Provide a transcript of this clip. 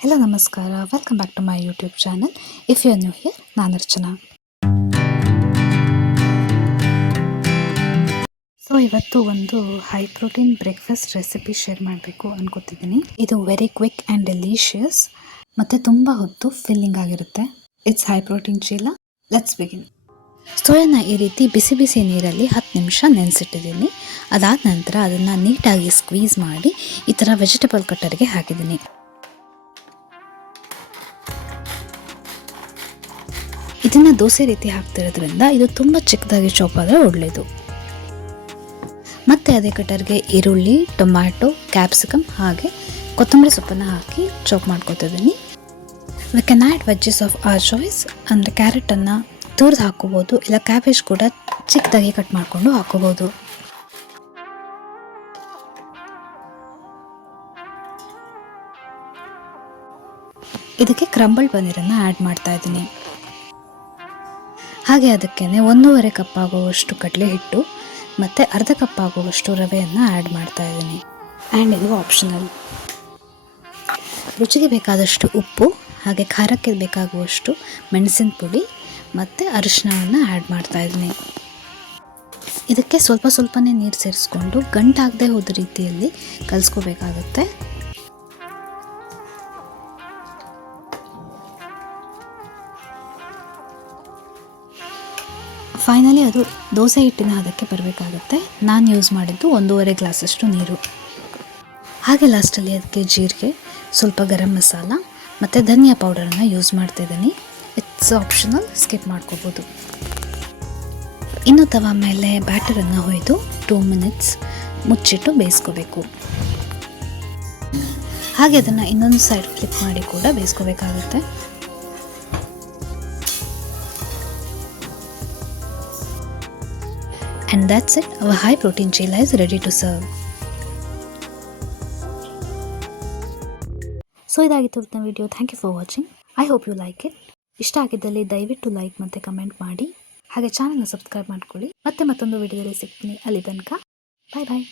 Hello, Namaskara. Welcome back to my YouTube channel. If you are new here, ನಾನು Archana. So ಇವತ್ತು ಒಂದು high protein breakfast recipe share ಮಾಡಬೇಕು ಅನ್ಕೋತಿದ್ದೀನಿ. ಇದು very quick and delicious ಮತ್ತು ತುಂಬ ಹೊತ್ತು ಫಿಲ್ಲಿಂಗ್ ಆಗಿರುತ್ತೆ. It's high protein chilla. Let's begin. ಸೋಯಾನ ಈ ರೀತಿ ಬಿಸಿ ಬಿಸಿ ನೀರಲ್ಲಿ 10 ನಿಮಿಷ ನೆನೆಸಿಟ್ಟಿದ್ದೀನಿ. ಅದಾದ ನಂತರ ಅದನ್ನು ನೀಟಾಗಿ ಸ್ಕ್ವೀಸ್ ಮಾಡಿ ಈ ಥರ ವೆಜಿಟೇಬಲ್ ಕಟ್ಟರ್ಗೆ ಹಾಕಿದ್ದೀನಿ. ಇದನ್ನು ದೋಸೆ ರೀತಿ ಹಾಕ್ತಿರೋದ್ರಿಂದ ಇದು ತುಂಬ ಚಿಕ್ಕದಾಗಿ ಚಾಪ್ ಆದರೆ ಒಳ್ಳೆಯದು. ಮತ್ತು ಅದೇ ಕಟರ್ಗೆ ಈರುಳ್ಳಿ, ಟೊಮ್ಯಾಟೊ, ಕ್ಯಾಪ್ಸಿಕಮ್ ಹಾಗೆ ಕೊತ್ತಂಬರಿ ಸೊಪ್ಪನ್ನು ಹಾಕಿ ಚಾಪ್ ಮಾಡ್ಕೊತಿದ್ದೀನಿ. We can add veggies of our choice. ಅಂದರೆ ಕ್ಯಾರೆಟನ್ನು ತುರಿದು ಹಾಕೋಬೋದು, ಇಲ್ಲ ಕ್ಯಾಬೇಜ್ ಕೂಡ ಚಿಕ್ಕದಾಗಿ ಕಟ್ ಮಾಡಿಕೊಂಡು ಹಾಕೋಬೋದು. ಇದಕ್ಕೆ ಕ್ರಂಬಲ್ ಪನ್ನೀರನ್ನು ಆ್ಯಡ್ ಮಾಡ್ತಾ ಇದ್ದೀನಿ. ಹಾಗೆ ಅದಕ್ಕೆ 1.5 ಕಪ್ ಆಗುವಷ್ಟು ಕಡಲೆ ಹಿಟ್ಟು ಮತ್ತು ಅರ್ಧ ಕಪ್ ಆಗುವಷ್ಟು ರವೆಯನ್ನು ಆ್ಯಡ್ ಮಾಡ್ತಾ ಇದ್ದೀನಿ. ಆ್ಯಂಡ್ ಇದು ಆಪ್ಷನಲ್. ರುಚಿಗೆ ಬೇಕಾದಷ್ಟು ಉಪ್ಪು ಹಾಗೆ ಖಾರಕ್ಕೆ ಬೇಕಾಗುವಷ್ಟು ಮೆಣಸಿನ ಪುಡಿ ಮತ್ತು ಅರಿಶಿಣವನ್ನು ಆ್ಯಡ್ ಮಾಡ್ತಾ ಇದ್ದೀನಿ. ಇದಕ್ಕೆ ಸ್ವಲ್ಪನೇ ನೀರು ಸೇರಿಸ್ಕೊಂಡು ಗಂಟಾಗದೆ ಹೋದ ರೀತಿಯಲ್ಲಿ ಕಲಿಸ್ಕೋಬೇಕಾಗುತ್ತೆ. ಫೈನಲಿ ಅದು ದೋಸೆ ಹಿಟ್ಟಿನ ಹದಕ್ಕೆ ಬರಬೇಕಾಗುತ್ತೆ. ನಾನು ಯೂಸ್ ಮಾಡಿದ್ದು 1.5 ಗ್ಲಾಸಷ್ಟು ನೀರು. ಹಾಗೆ ಲಾಸ್ಟಲ್ಲಿ ಅದಕ್ಕೆ ಜೀರಿಗೆ, ಸ್ವಲ್ಪ ಗರಂ ಮಸಾಲ ಮತ್ತು ಧನಿಯಾ ಪೌಡರನ್ನು ಯೂಸ್ ಮಾಡ್ತಿದ್ದೀನಿ. ಇಟ್ಸ್ ಆಪ್ಷನಲ್, ಸ್ಕಿಪ್ ಮಾಡ್ಕೋಬೋದು. ಇನ್ನು ತವ ಮೇಲೆ ಬ್ಯಾಟರನ್ನು ಹೊಯ್ದು 2 ಮಿನಿಟ್ಸ್ ಮುಚ್ಚಿಟ್ಟು ಬೇಯಿಸ್ಕೋಬೇಕು. ಹಾಗೆ ಅದನ್ನು ಇನ್ನೊಂದು ಸೈಡ್ ಫ್ಲಿಪ್ ಮಾಡಿ ಕೂಡ ಬೇಯಿಸ್ಕೋಬೇಕಾಗುತ್ತೆ. And that's it. Our high protein chila is ready to serve. So ಇದಾಗಿತ್ತು ಇವತ್ತಿನ video. Thank you for watching. I hope you like it. ಇಷ್ಟ ಆಗಿದ್ದಲ್ಲಿ ದಯವಿಟ್ಟು ಲೈಕ್ ಮತ್ತು ಕಮೆಂಟ್ ಮಾಡಿ. ಹಾಗೆ ಚಾನಲ್ನ ಸಬ್ಸ್ಕ್ರೈಬ್ ಮಾಡ್ಕೊಳ್ಳಿ. ಮತ್ತೆ ಮತ್ತೊಂದು ವಿಡಿಯೋದಲ್ಲಿ ಸಿಗ್ತೀನಿ. ಅಲ್ಲಿ ತನಕ ಬಾಯ್ ಬಾಯ್.